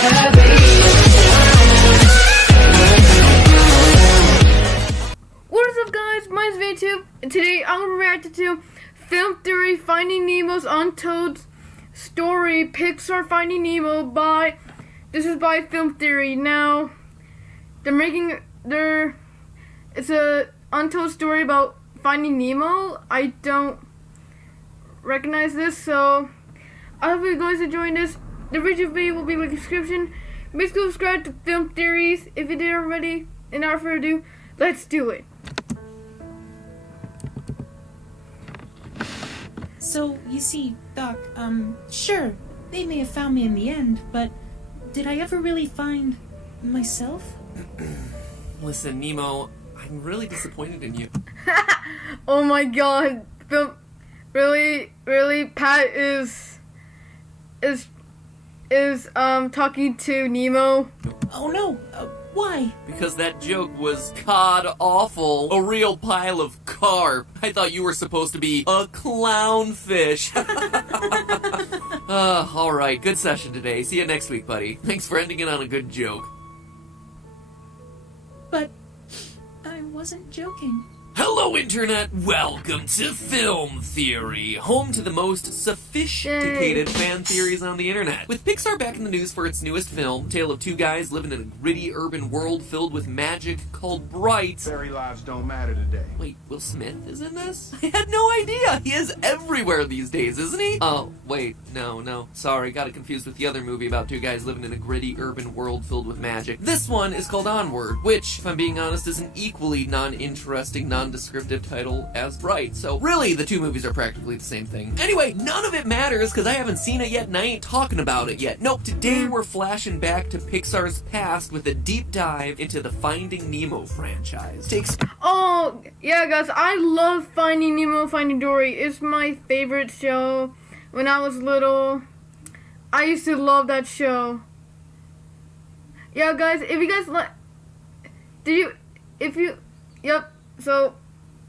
What is up, guys? My name is Vinny, and today I'm going to react to Film Theory Finding Nemo's Untold Story, Pixar Finding Nemo this is by Film Theory. Now, it's a untold story about Finding Nemo. I don't recognize this, so I hope you guys enjoying this. The original video will be in the description. Make sure to subscribe to Film Theories if you did already. And without further ado, let's do it. So, you see, Doc, sure, they may have found me in the end, but did I ever really find myself? Listen, Nemo, I'm really disappointed in you. Oh my god. Really, Pat is talking to Nemo. Oh no, why? Because that joke was god-awful. A real pile of carp. I thought you were supposed to be a clownfish. Alright, good session today. See you next week, buddy. Thanks for ending it on a good joke. But I wasn't joking. Hello, Internet! Welcome to Film Theory, home to the most sophisticated fan theories on the Internet. With Pixar back in the news for its newest film, tale of two guys living in a gritty urban world filled with magic called Bright. Fairy lives don't matter today. Wait, Will Smith is in this? I had no idea! He is everywhere these days, isn't he? Oh, wait, no. Sorry, got it confused with the other movie about two guys living in a gritty urban world filled with magic. This one is called Onward, which, if I'm being honest, is an equally non-interesting, non-descriptive title as Bright. So really, the two movies are practically the same thing. Anyway, none of it matters because I haven't seen it yet and I ain't talking about it yet. Nope, today we're flashing back to Pixar's past with a deep dive into the Finding Nemo franchise. Oh, yeah, guys, I love Finding Nemo, Finding Dory. It's my favorite show. When I was little, I used to love that show. Yeah, guys, if you guys like, yep, so,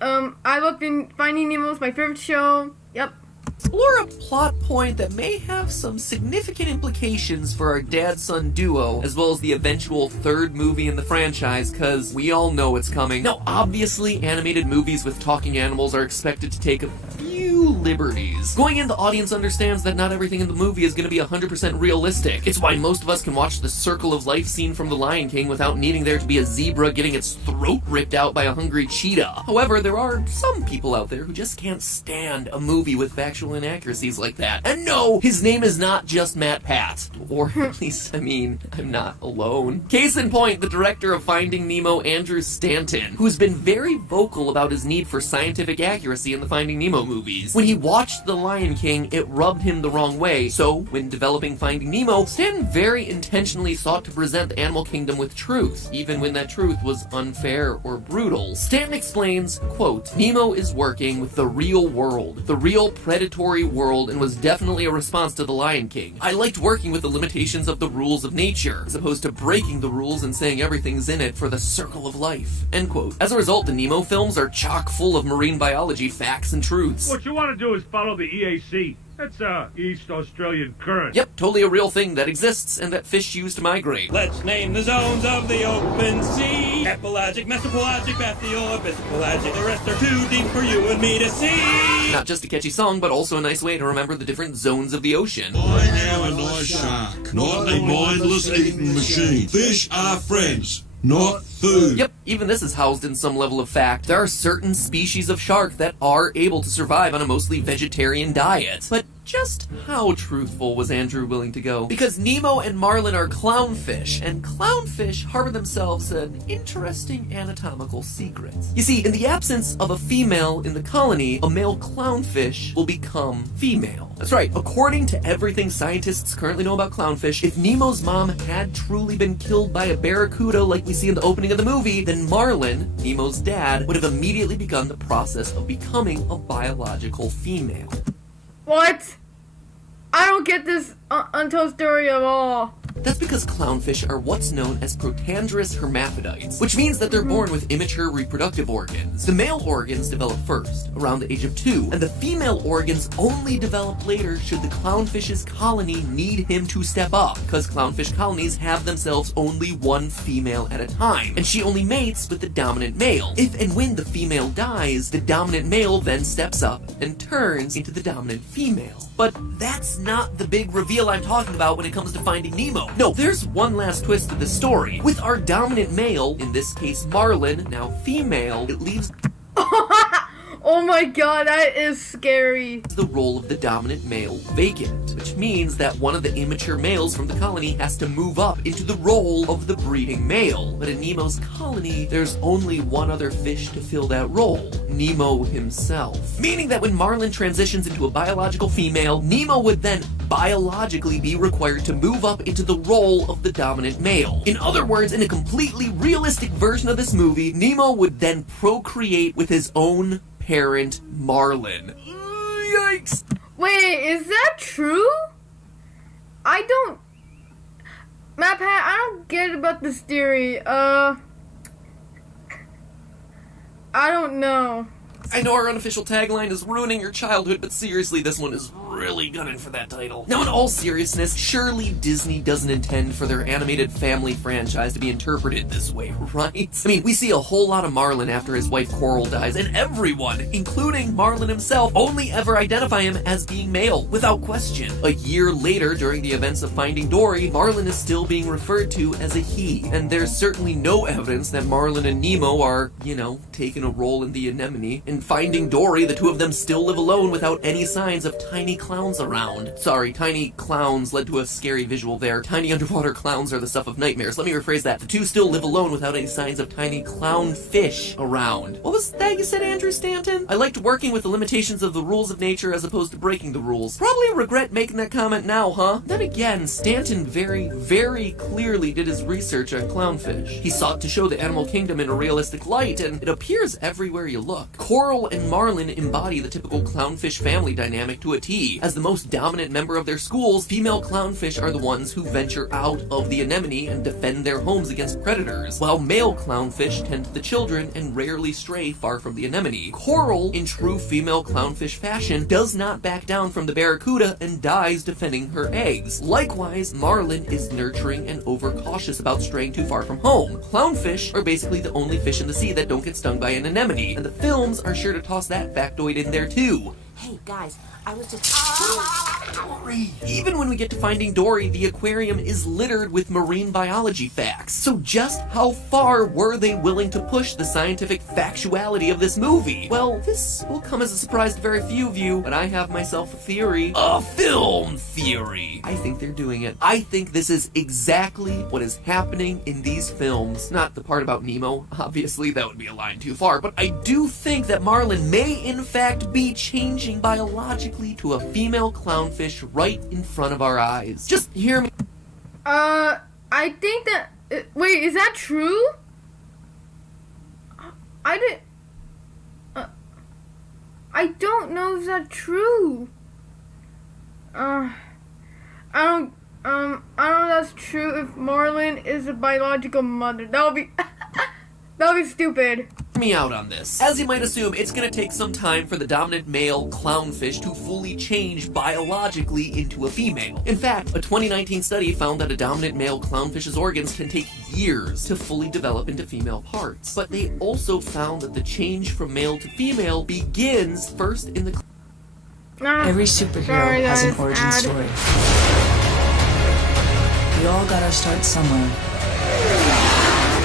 I love Finding Nemo. It's my favorite show. Yep. Explore a plot point that may have some significant implications for our dad-son duo, as well as the eventual third movie in the franchise, cause we all know it's coming. Now, obviously, animated movies with talking animals are expected to take a few liberties. Going in, the audience understands that not everything in the movie is gonna be 100% realistic. It's why most of us can watch the Circle of Life scene from The Lion King without needing there to be a zebra getting its throat ripped out by a hungry cheetah. However, there are some people out there who just can't stand a movie with factual inaccuracies like that. And no, his name is not just Matt Pat. Or at least, I mean, I'm not alone. Case in point, the director of Finding Nemo, Andrew Stanton, who's been very vocal about his need for scientific accuracy in the Finding Nemo movies. When he watched The Lion King, it rubbed him the wrong way, so when developing Finding Nemo, Stanton very intentionally sought to present the animal kingdom with truth, even when that truth was unfair or brutal. Stanton explains, quote, "Nemo is working with the real world, the real predatory world, and was definitely a response to The Lion King. I liked working with the limitations of the rules of nature, as opposed to breaking the rules and saying everything's in it for the circle of life." End quote. As a result, the Nemo films are chock full of marine biology facts and truths. What you want to do is follow the EAC. That's East Australian Current. Yep, totally a real thing that exists and that fish use to migrate. Let's name the zones of the open sea. Epipelagic, mesopelagic, bathyol, episcopelagic. The rest are too deep for you and me to see. Not just a catchy song, but also a nice way to remember the different zones of the ocean. I am a nice shark, not a mindless eating machine. Fish are friends, not food. Yep, even this is housed in some level of fact. There are certain species of shark that are able to survive on a mostly vegetarian diet. But just how truthful was Andrew willing to go? Because Nemo and Marlin are clownfish, and clownfish harbor themselves an interesting anatomical secret. You see, in the absence of a female in the colony, a male clownfish will become female. That's right, according to everything scientists currently know about clownfish, if Nemo's mom had truly been killed by a barracuda like we see in the opening of the movie, then Marlin, Nemo's dad, would have immediately begun the process of becoming a biological female. What? I don't get this untold story at all. That's because clownfish are what's known as protandrous hermaphrodites, which means that they're born with immature reproductive organs. The male organs develop first, around the age of 2, and the female organs only develop later should the clownfish's colony need him to step up, because clownfish colonies have themselves only one female at a time, and she only mates with the dominant male. If and when the female dies, the dominant male then steps up and turns into the dominant female. But that's not the big reveal I'm talking about when it comes to Finding Nemo. No, there's one last twist to the story. With our dominant male, in this case Marlin, now female, it leaves Oh my god, that is scary. the role of the dominant male vacant, which means that one of the immature males from the colony has to move up into the role of the breeding male. But in Nemo's colony, there's only one other fish to fill that role, Nemo himself. Meaning that when Marlin transitions into a biological female, Nemo would then biologically be required to move up into the role of the dominant male. In other words, in a completely realistic version of this movie, Nemo would then procreate with his own parent, Marlin. Yikes! Wait, is that true? I don't... Matt Pat, I don't get about this theory. I don't know. I know our unofficial tagline is ruining your childhood, but seriously, this one is really gunning for that title. Now, in all seriousness, surely Disney doesn't intend for their animated family franchise to be interpreted this way, right? I mean, we see a whole lot of Marlin after his wife Coral dies, and everyone, including Marlin himself, only ever identify him as being male, without question. A year later, during the events of Finding Dory, Marlin is still being referred to as a he, and there's certainly no evidence that Marlin and Nemo are, you know, taking a role in the anemone. In Finding Dory, the two of them still live alone without any signs of tiny clowns around. Sorry, tiny clowns led to a scary visual there. Tiny underwater clowns are the stuff of nightmares. Let me rephrase that. The two still live alone without any signs of tiny clownfish around. What was that you said, Andrew Stanton? I liked working with the limitations of the rules of nature as opposed to breaking the rules. Probably regret making that comment now, huh? Then again, Stanton very clearly did his research on clownfish. He sought to show the animal kingdom in a realistic light, and it appears everywhere you look. Coral and Marlin embody the typical clownfish family dynamic to a T. As the most dominant member of their schools, female clownfish are the ones who venture out of the anemone and defend their homes against predators, while male clownfish tend to the children and rarely stray far from the anemone. Coral, in true female clownfish fashion, does not back down from the barracuda and dies defending her eggs. Likewise, Marlin is nurturing and overcautious about straying too far from home. Clownfish are basically the only fish in the sea that don't get stung by an anemone, and the films are sure to toss that factoid in there too. Hey guys, I was just... Dory! Even when we get to Finding Dory, the aquarium is littered with marine biology facts. So just how far were they willing to push the scientific factuality of this movie? Well, this will come as a surprise to very few of you, but I have myself a theory. A film theory! I think they're doing it. I think this is exactly what is happening in these films. Not the part about Nemo, obviously that would be a line too far, but I do think that Marlin may in fact be changing biologically to a female clownfish right in front of our eyes. Just hear me. I think that... wait, is that true? I don't know if that's true. I don't know if that's true if Marlin is a biological mother. That would be... that would be stupid. Me out on this. As you might assume, it's gonna take some time for the dominant male clownfish to fully change biologically into a female. In fact, a 2019 study found that a dominant male clownfish's organs can take years to fully develop into female parts. But they also found that the change from male to female begins first in the Every superhero has an origin story. We all got our start somewhere.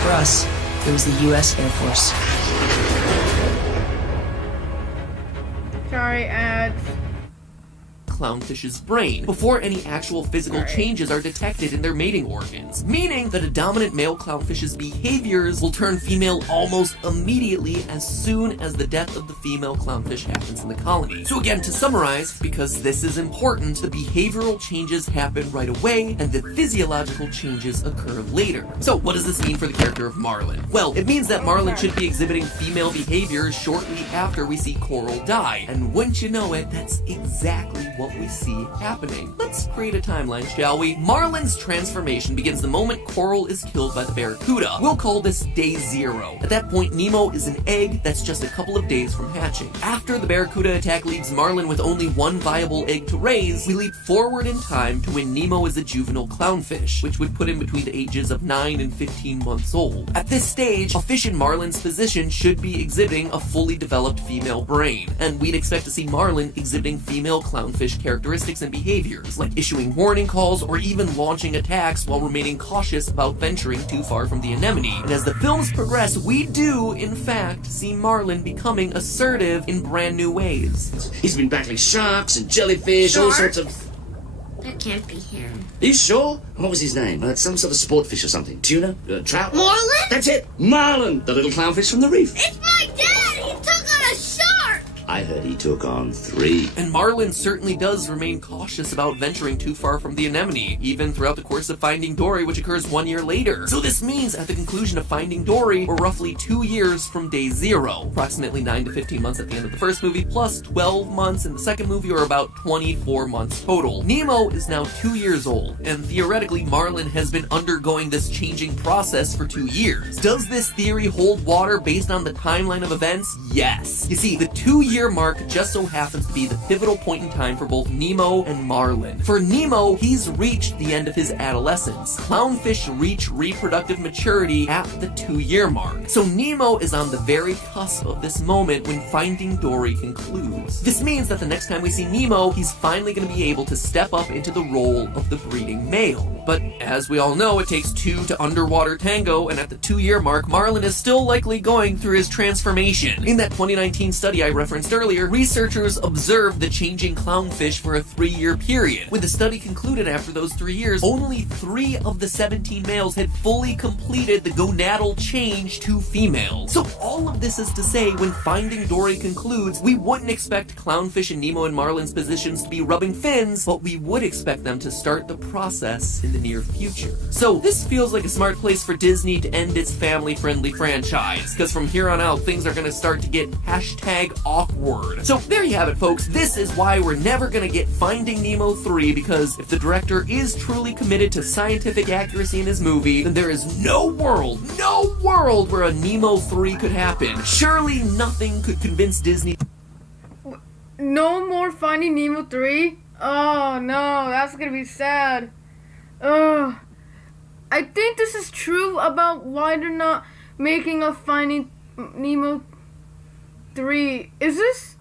For us, it was the U.S. Air Force. Sorry, ads. clownfish's brain before any actual physical changes are detected in their mating organs, meaning that a dominant male clownfish's behaviors will turn female almost immediately as soon as the death of the female clownfish happens in the colony. So again, to summarize, because this is important, the behavioral changes happen right away and the physiological changes occur later. So what does this mean for the character of Marlin? Well, it means that Marlin should be exhibiting female behaviors shortly after we see Coral die, and wouldn't you know it, that's exactly what what we see happening. Let's create a timeline, shall we? Marlin's transformation begins the moment Coral is killed by the Barracuda. We'll call this day 0. At that point, Nemo is an egg that's just a couple of days from hatching. After the Barracuda attack leaves Marlin with only one viable egg to raise, we leap forward in time to when Nemo is a juvenile clownfish, which would put him between the ages of 9 and 15 months old. At this stage, a fish in Marlin's position should be exhibiting a fully developed female brain, and we'd expect to see Marlin exhibiting female clownfish characteristics and behaviors, like issuing warning calls or even launching attacks while remaining cautious about venturing too far from the anemone. And as the films progress, we do, in fact, see Marlin becoming assertive in brand new ways. He's been battling sharks and jellyfish, all sorts of... That can't be him. Are you sure? What was his name? Some sort of sport fish or something. Tuna? Trout? Marlin? That's it! Marlin! The little clownfish from the reef. It's my dad! He took on a shark! I heard he took on 3. And Marlin certainly does remain cautious about venturing too far from the anemone, even throughout the course of Finding Dory, which occurs 1 year later. So this means at the conclusion of Finding Dory, we're roughly 2 years from day 0, approximately 9 to 15 months at the end of the first movie, plus 12 months in the second movie, or about 24 months total. Nemo is now 2 years old, and theoretically Marlin has been undergoing this changing process for 2 years. Does this theory hold water based on the timeline of events? Yes. You see, the 2-year mark just so happens to be the pivotal point in time for both Nemo and Marlin. For Nemo, he's reached the end of his adolescence. Clownfish reach reproductive maturity at the 2-year mark. So Nemo is on the very cusp of this moment when Finding Dory concludes. This means that the next time we see Nemo, he's finally going to be able to step up into the role of the breeding male. But as we all know, it takes 2 to underwater tango, and at the 2-year mark, Marlin is still likely going through his transformation. In that 2019 study I referenced earlier, researchers observed the changing clownfish for a 3-year period. When the study concluded after those 3 years, only 3 of the 17 males had fully completed the gonadal change to females. So all of this is to say, when Finding Dory concludes, we wouldn't expect clownfish in Nemo and Marlin's positions to be rubbing fins, but we would expect them to start the process in the near future. So this feels like a smart place for Disney to end its family-friendly franchise, because from here on out, things are going to start to get #awkward. So there you have it, folks. This is why we're never going to get Finding Nemo 3, because if the director is truly committed to scientific accuracy in his movie, then there is no world where a Nemo 3 could happen. Surely nothing could convince Disney. No more Finding Nemo 3? Oh no, that's gonna be sad. Ugh. I think this is true about why they're not making a Finding Nemo 3. Is this?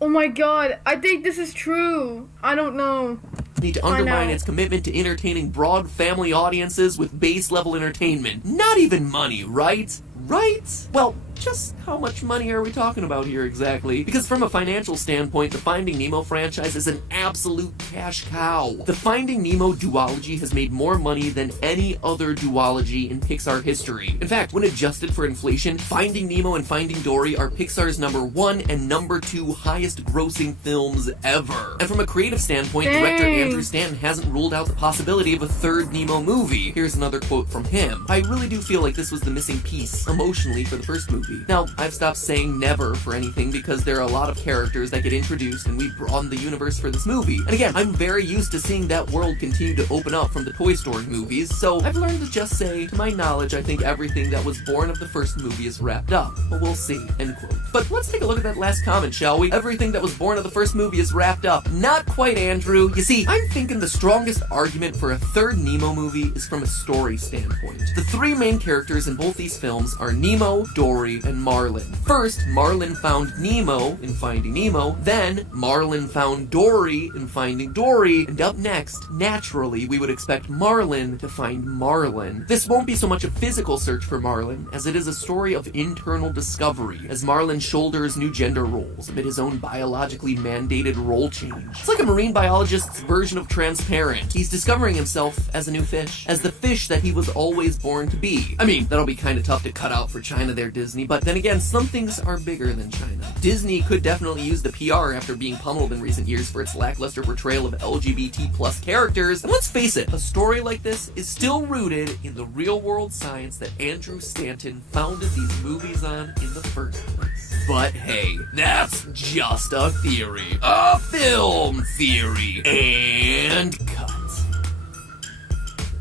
Oh my god, I think this is true. I don't know. Need to undermine its commitment to entertaining broad family audiences with base level entertainment. Not even money, right? Right? Well, just how much money are we talking about here exactly? Because from a financial standpoint, the Finding Nemo franchise is an absolute cash cow. The Finding Nemo duology has made more money than any other duology in Pixar history. In fact, when adjusted for inflation, Finding Nemo and Finding Dory are Pixar's #1 and #2 highest grossing films ever. And from a creative standpoint, director Andrew Stanton hasn't ruled out the possibility of a 3rd Nemo movie. Here's another quote from him. "I really do feel like this was the missing piece, emotionally, for the first movie. Now, I've stopped saying never for anything because there are a lot of characters that get introduced and we broaden the universe for this movie. And again, I'm very used to seeing that world continue to open up from the Toy Story movies, so I've learned to just say, to my knowledge, I think everything that was born of the first movie is wrapped up. But we'll see." End quote. But let's take a look at that last comment, shall we? Everything that was born of the first movie is wrapped up. Not quite, Andrew. You see, I'm thinking the strongest argument for a 3rd Nemo movie is from a story standpoint. The 3 main characters in both these films are Nemo, Dory, and Marlin. First, Marlin found Nemo in Finding Nemo, then Marlin found Dory in Finding Dory, and up next, naturally, we would expect Marlin to find Marlin. This won't be so much a physical search for Marlin, as it is a story of internal discovery, as Marlin shoulders new gender roles amid his own biologically mandated role change. It's like a marine biologist's version of Transparent. He's discovering himself as a new fish, as the fish that he was always born to be. I mean, that'll be kind of tough to cut out for China there, Disney, but then again, some things are bigger than China. Disney could definitely use the PR after being pummeled in recent years for its lackluster portrayal of LGBT+ characters. And let's face it, a story like this is still rooted in the real-world science that Andrew Stanton founded these movies on in the first place. But hey, that's just a theory. A film theory. And cut.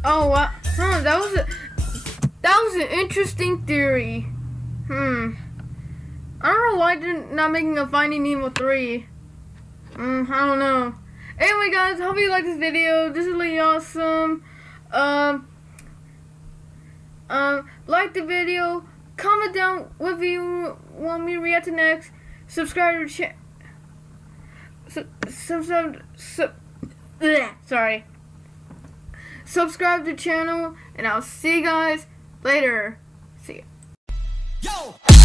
Oh, wow. Huh, that was an interesting theory. I don't know why they're not making a Finding Nemo 3. I don't know. Anyway, guys, hope you like this video. This is really awesome. Like the video. Comment down what you want me to react to next. Subscribe to the Subscribe to the channel, and I'll see you guys later. See ya. Yo!